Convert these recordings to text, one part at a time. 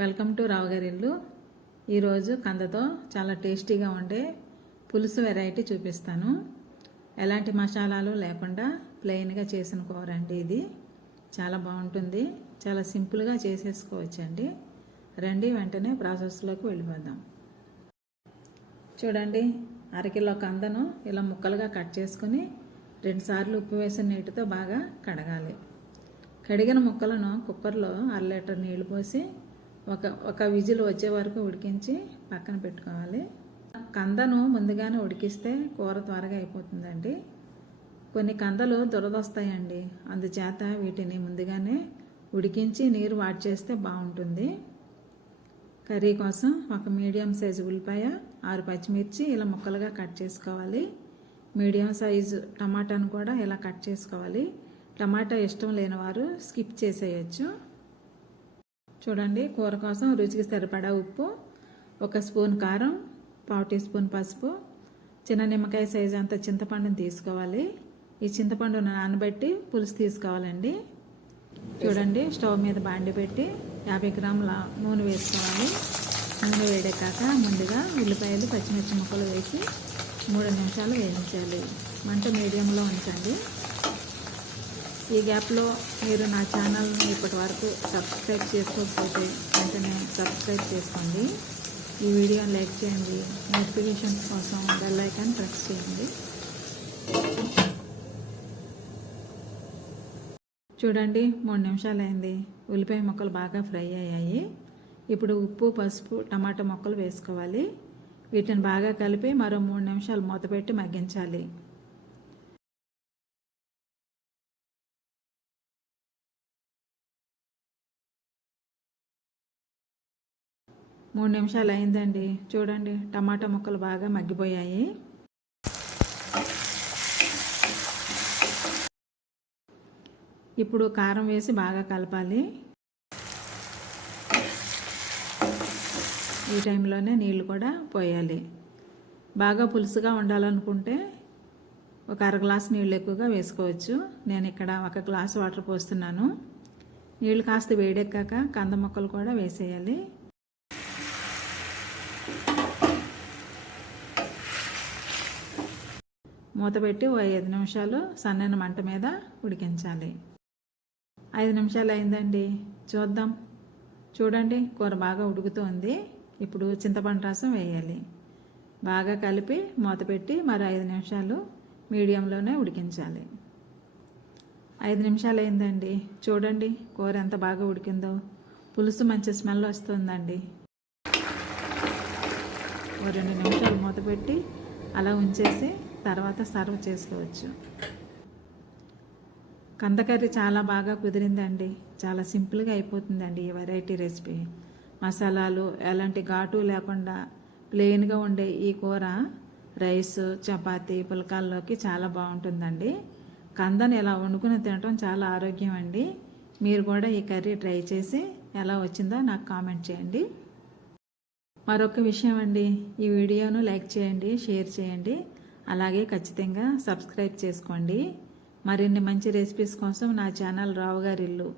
Welcome to రావు గారి ఇల్లు. ఈరోజు కందతో చాలా టేస్టీగా ఉండే పులుసు వెరైటీ చూపిస్తాను. ఎలాంటి మసాలాలు లేకుండా ప్లెయిన్గా చేసిన కూర అండి. ఇది చాలా బాగుంటుంది, చాలా సింపుల్గా చేసేసుకోవచ్చండి. రండి వెంటనే ప్రాసెస్లోకి వెళ్ళిపోదాం. చూడండి, అరకిలో కందను ఇలా ముక్కలుగా కట్ చేసుకుని 2 సార్లు ఉప్పు వేసిన నీటితో బాగా కడగాలి. కడిగిన ముక్కలను కుక్కర్లో 1/2 లీటర్ నీళ్లు పోసి ఒక విజిల్ వచ్చే వరకు ఉడికించి పక్కన పెట్టుకోవాలి. కందను ముందుగానే ఉడికిస్తే కూర త్వరగా అయిపోతుందండి. కొన్ని కందలు దురదొస్తాయండి, అందుచేత వీటిని ముందుగానే ఉడికించి నీరు వాడి చేస్తే బాగుంటుంది. కర్రీ కోసం ఒక మీడియం సైజు ఉల్లిపాయ, 6 పచ్చిమిర్చి ఇలా ముక్కలుగా కట్ చేసుకోవాలి. మీడియం సైజు టమాటాను కూడా ఇలా కట్ చేసుకోవాలి. టమాటా ఇష్టం లేని వారు స్కిప్ చేసేయచ్చు. చూడండి, కూర కోసం రుచికి సరిపడా ఉప్పు, 1 స్పూన్ కారం, 1/2 టీ స్పూన్ పసుపు, చిన్న నిమ్మకాయ సైజు అంత చింతపండుని తీసుకోవాలి. ఈ చింతపండును నానబెట్టి పులుసు తీసుకోవాలండి. చూడండి, స్టవ్ మీద బాండి పెట్టి 50 గ్రాముల నూనె వేసుకోవాలి. నూనె వేడెక్కాక ముందుగా ఉల్లిపాయలు, పచ్చిమిర్చి ముక్కలు వేసి 3 నిమిషాలు వేయించాలి. మంట మీడియంలో ఉంచండి. ఈ గ్యాప్లో మీరు నా ఛానల్ని ఇప్పటి వరకు సబ్స్క్రైబ్ చేసుకోకపోతే వెంటనే సబ్స్క్రైబ్ చేసుకోండి. ఈ వీడియోని లైక్ చేయండి. నోటిఫికేషన్స్ కోసం బెల్ ఐకాన్ ప్రెస్ చేయండి. చూడండి, 3 నిమిషాలు అయింది. ఉల్లిపాయ ముక్కలు బాగా ఫ్రై అయ్యాయి. ఇప్పుడు ఉప్పు, పసుపు, టమాటా ముక్కలు వేసుకోవాలి. వీటిని బాగా కలిపి మరో 3 నిమిషాలు మూత పెట్టి మగ్గించాలి. 3 నిమిషాలు అయిందండి. చూడండి, టమాటా ముక్కలు బాగా మగ్గిపోయాయి. ఇప్పుడు కారం వేసి బాగా కలపాలి. ఈ టైంలోనే నీళ్లు కూడా పోయాలి. బాగా పులుసుగా ఉండాలనుకుంటే 1/2 గ్లాస్ నీళ్ళు ఎక్కువగా వేసుకోవచ్చు. నేను ఇక్కడ 1 గ్లాస్ వాటర్ పోస్తున్నాను. నీళ్ళు కాస్త వేడెక్కాక కంద ముక్కలు కూడా వేసేయాలి. మూత పెట్టి 5 నిమిషాలు సన్నని మంట మీద ఉడికించాలి. 5 నిమిషాలు అయిందండి, చూద్దాం. చూడండి, కూర బాగా ఉడుకుతుంది. ఇప్పుడు చింతపండు రసం వేయాలి. బాగా కలిపి మూత పెట్టి మరో 5 నిమిషాలు మీడియంలోనే ఉడికించాలి. 5 నిమిషాలు అయిందండి. చూడండి, కూర ఎంత బాగా ఉడికిందో. పులుసు మంచి స్మెల్ వస్తుందండి. 2 నిమిషాలు మూత పెట్టి అలా ఉంచేసి తర్వాత సర్వ్ చేసుకోవచ్చు. కంద కర్రీ చాలా బాగా కుదిరిందండి. చాలా సింపుల్గా అయిపోతుందండి ఈ వెరైటీ రెసిపీ. మసాలాలు ఎలాంటి ఘాటు లేకుండా ప్లెయిన్గా ఉండే ఈ కూర రైస్, చపాతీ, పుల్కాల్లోకి చాలా బాగుంటుందండి. కందని ఇలా వండుకుని తినడం చాలా ఆరోగ్యం అండి. మీరు కూడా ఈ కర్రీ ట్రై చేసి ఎలా వచ్చిందో నాకు కామెంట్ చేయండి. మరొక విషయం అండి, ఈ వీడియోను లైక్ చేయండి, షేర్ చేయండి, అలాగే ఖచ్చితంగా సబ్స్క్రైబ్ చేసుకోండి. మరిన్ని మంచి రెసిపీస్ కోసం నా ఛానల్ రావు గారి ఇల్లు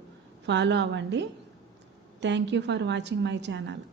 ఫాలో అవ్వండి. Thank you for watching my channel.